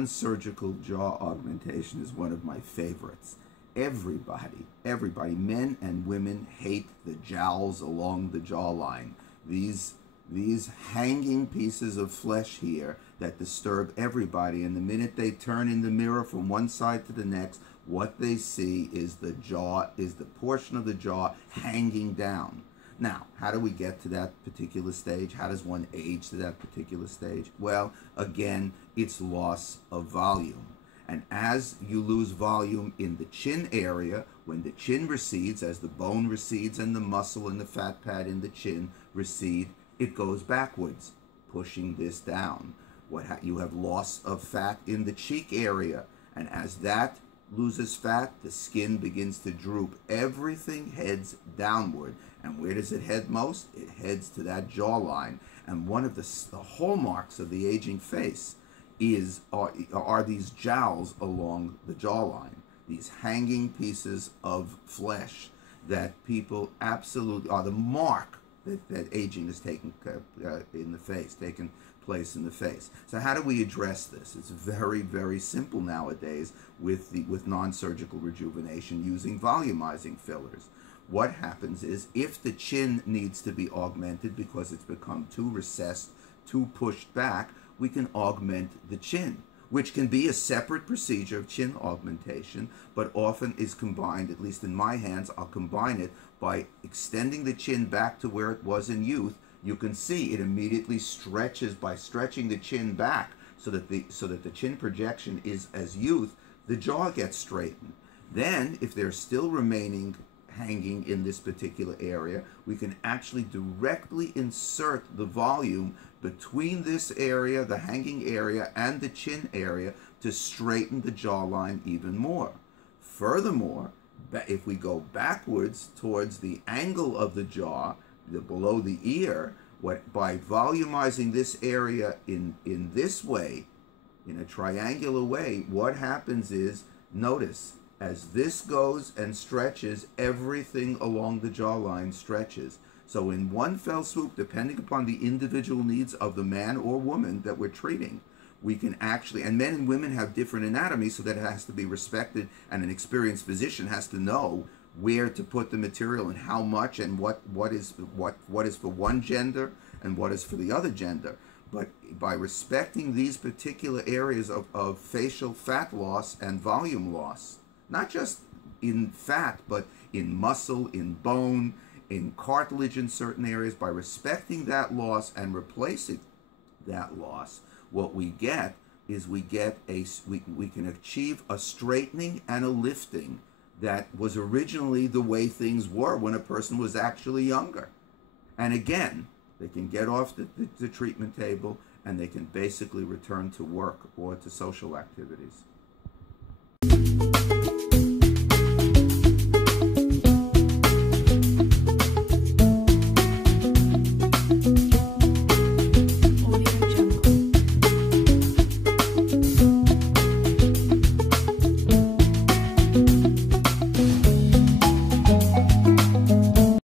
non-surgical jaw augmentation is one of my favorites. Everybody, men and women hate the jowls along the jawline. These hanging pieces of flesh here that disturb everybody, and the minute they turn in the mirror from one side to the next, what they see is the jaw, is the portion of the jaw hanging down. Now, how do we get to that particular stage? How does one age to that particular stage? Well, again, it's loss of volume. And as you lose volume in the chin area, when the chin recedes, as the bone recedes and the muscle and the fat pad in the chin recede, it goes backwards, pushing this down. You have loss of fat in the cheek area, and as that loses fat, the skin begins to droop. Everything heads downward. And where does it head most? It heads to that jawline. And one of the hallmarks of the aging face are these jowls along the jawline, these hanging pieces of flesh that people absolutely are the mark that aging is taking place in the face. So how do we address this? It's very, very simple nowadays with non-surgical rejuvenation using volumizing fillers. What happens is, if the chin needs to be augmented because it's become too recessed, too pushed back, we can augment the chin, which can be a separate procedure of chin augmentation, but often is combined, at least in my hands, I'll combine it by extending the chin back to where it was in youth. You can see it immediately stretches by stretching the chin back so that the chin projection is as youth, the jaw gets straightened. Then, if there's still remaining hanging in this particular area, we can actually directly insert the volume between this area, the hanging area, and the chin area to straighten the jawline even more. Furthermore, if we go backwards towards the angle of the jaw, below the ear, by volumizing this area in this way, in a triangular way, what happens is, notice, as this goes and stretches, everything along the jawline stretches. So in one fell swoop, depending upon the individual needs of the man or woman that we're treating, we can actually, and men and women have different anatomy, so that it has to be respected, and an experienced physician has to know where to put the material and how much, and what is for one gender and what is for the other gender. But by respecting these particular areas of facial fat loss and volume loss, not just in fat, but in muscle, in bone, in cartilage in certain areas, by respecting that loss and replacing that loss, what we get is we can achieve a straightening and a lifting that was originally the way things were when a person was actually younger. And again, they can get off the treatment table and they can basically return to work or to social activities.